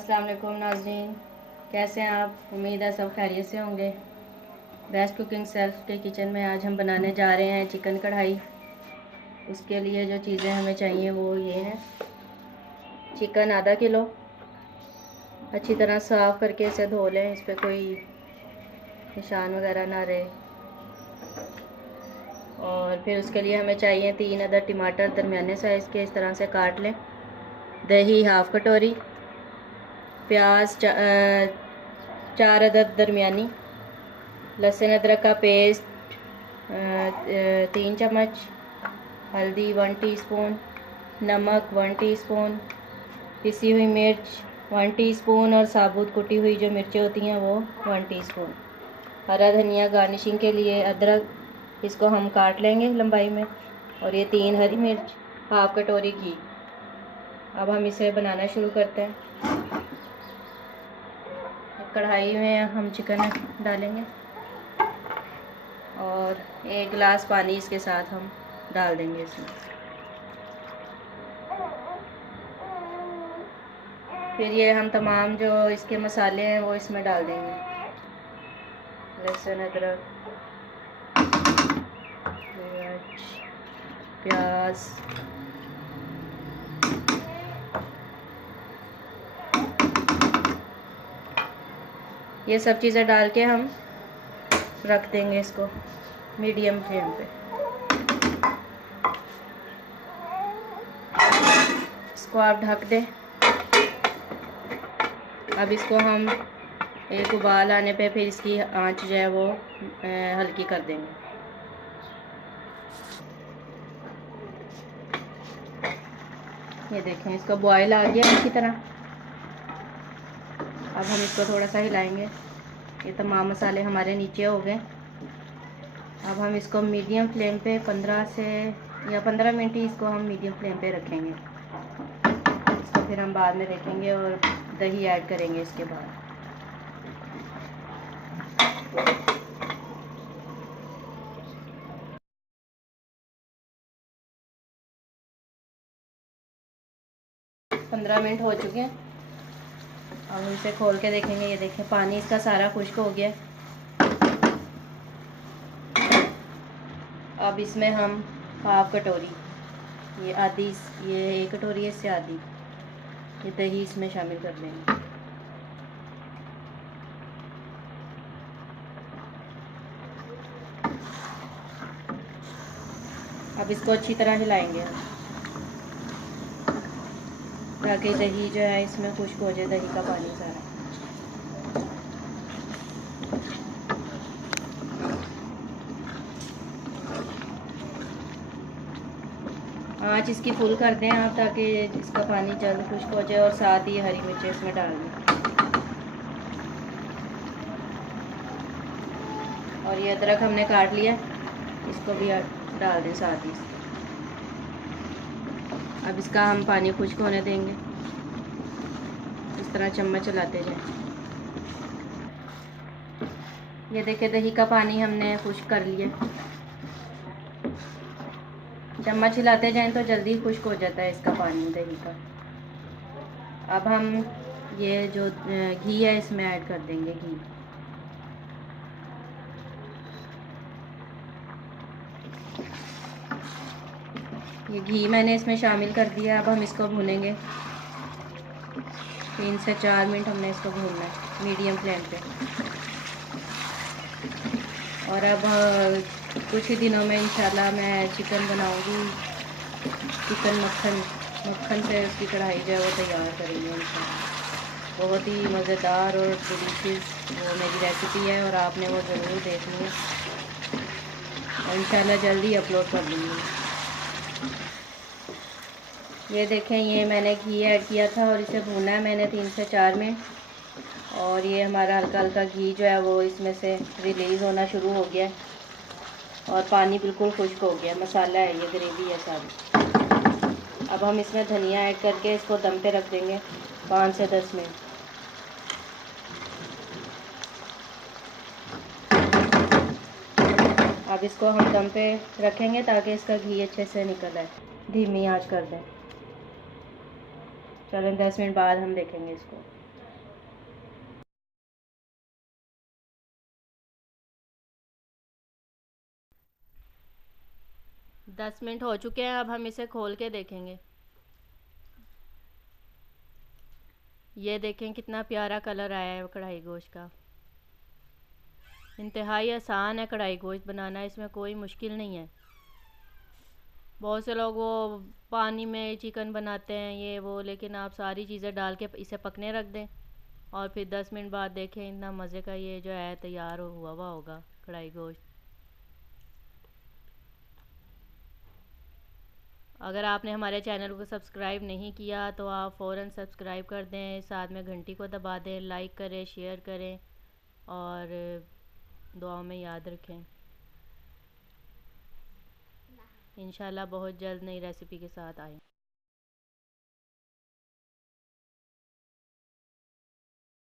अस्सलाम वालेकुम नाज़रीन, कैसे हैं आप? उम्मीद है सब खैरियत से होंगे। बेस्ट कुकिंग सेल्फ के किचन में आज हम बनाने जा रहे हैं चिकन कढ़ाई। उसके लिए जो चीज़ें हमें चाहिए वो ये हैं। चिकन आधा किलो, अच्छी तरह साफ़ करके इसे धो लें, इस पर कोई निशान वगैरह ना रहे। और फिर उसके लिए हमें चाहिए 3 अदद टमाटर दरमियाने साइज़ के, इस तरह से काट लें। दही हाफ़ कटोरी, प्याज 4 अदद दरमियानी, लहसुन अदरक का पेस्ट 3 चम्मच, हल्दी 1 टीस्पून, नमक 1 टीस्पून, पिसी हुई मिर्च 1 टीस्पून और साबुत कुटी हुई जो मिर्चें होती हैं वो 1 टीस्पून। हरा धनिया गार्निशिंग के लिए, अदरक इसको हम काट लेंगे लंबाई में, और ये 3 हरी मिर्च, हाफ़ कटोरी घी। अब हम इसे बनाना शुरू करते हैं। कढ़ाई में हम चिकन डालेंगे और 1 गिलास पानी इसके साथ हम डाल देंगे इसमें। फिर ये हम तमाम जो इसके मसाले हैं वो इसमें डाल देंगे। लहसुन अदरक, मिर्च, प्याज, ये सब चीज़ें डाल के हम रख देंगे इसको मीडियम फ्लेम पे। इसको आप ढक दें। अब इसको हम एक उबाल आने पे फिर इसकी आंच जो है वो हल्की कर देंगे। ये देखें, इसको बॉयल आ गया अच्छी तरह। अब हम इसको थोड़ा सा हिलाएंगे। ये तमाम मसाले हमारे नीचे हो गए। अब हम इसको मीडियम फ्लेम पे 15 मिनट ही इसको हम मीडियम फ्लेम पे रखेंगे। इसको फिर हम बाद में देखेंगे और दही ऐड करेंगे इसके बाद। पंद्रह मिनट हो चुके हैं। अब हम इसे खोल के देखेंगे। ये देखें, पानी इसका सारा खुश्क हो गया। अब इसमें हम हाफ़ कटोरी, ये आधी, ये 1 कटोरी है, इससे आधी ये दही इसमें शामिल कर देंगे। अब इसको अच्छी तरह हिलाएंगे ताकि दही जो है इसमें खुश्क हो जाए, दही का पानी सारा। आँच इसकी फुल कर दें आप, ताकि इसका पानी जल्द खुश्क हो जाए, और साथ ही हरी मिर्चें इसमें डाल दें। और ये अदरक हमने काट लिया, इसको भी डाल दें साथ ही। अब इसका हम पानी खुश्क होने देंगे, इस तरह चम्मच चलाते जाएं। ये देखिए, दही का पानी हमने खुश्क कर लिया। चम्मच हिलाते जाएं तो जल्दी खुश्क हो जाता है इसका पानी दही का। अब हम ये जो घी है इसमें ऐड कर देंगे। घी ये घी मैंने इसमें शामिल कर दिया। अब हम इसको भूनेंगे। 3 से 4 मिनट हमने इसको भूनना है मीडियम फ्लेम पे। और अब कुछ ही दिनों में इंशाल्लाह मैं चिकन बनाऊंगी। चिकन मक्खन से उसकी कढ़ाई जो है वो तैयार करेंगे इंशाल्लाह। बहुत ही मज़ेदार और डिलीशियस वो मेरी रेसिपी है, और आपने वो ज़रूर देखनी है, और इंशाल्लाह जल्दी अपलोड कर दूँगी। ये देखें, ये मैंने घी ऐड किया था और इसे भूना है मैंने 3 से 4 मिनट। और ये हमारा हल्का हल्का घी जो है वो इसमें से रिलीज़ होना शुरू हो गया है, और पानी बिल्कुल खुश्क हो गया। मसाला है, ये ग्रेवी है सारी। अब हम इसमें धनिया ऐड करके इसको दम पे रख देंगे 5 से 10 मिनट। अब इसको हम दम पे रखेंगे ताकि इसका घी अच्छे से निकल आए। धीमी आंच कर दें। चलें, 10 मिनट बाद हम देखेंगे इसको। 10 मिनट हो चुके हैं, अब हम इसे खोल के देखेंगे। ये देखें कितना प्यारा कलर आया है कढ़ाई गोश्त का। इंतहाई आसान है कढ़ाई गोश्त बनाना, इसमें कोई मुश्किल नहीं है। बहुत से लोग वो पानी में चिकन बनाते हैं ये वो, लेकिन आप सारी चीज़ें डाल के इसे पकने रख दें और फिर 10 मिनट बाद देखें, इतना मज़े का ये जो है तैयार हुआ होगा कढ़ाई गोश्त। अगर आपने हमारे चैनल को सब्सक्राइब नहीं किया तो आप फ़ौरन सब्सक्राइब कर दें, साथ में घंटी को दबा दें, लाइक करें, शेयर करें और दुआओं में याद रखें। इंशाल्लाह बहुत जल्द नई रेसिपी के साथ आएँ।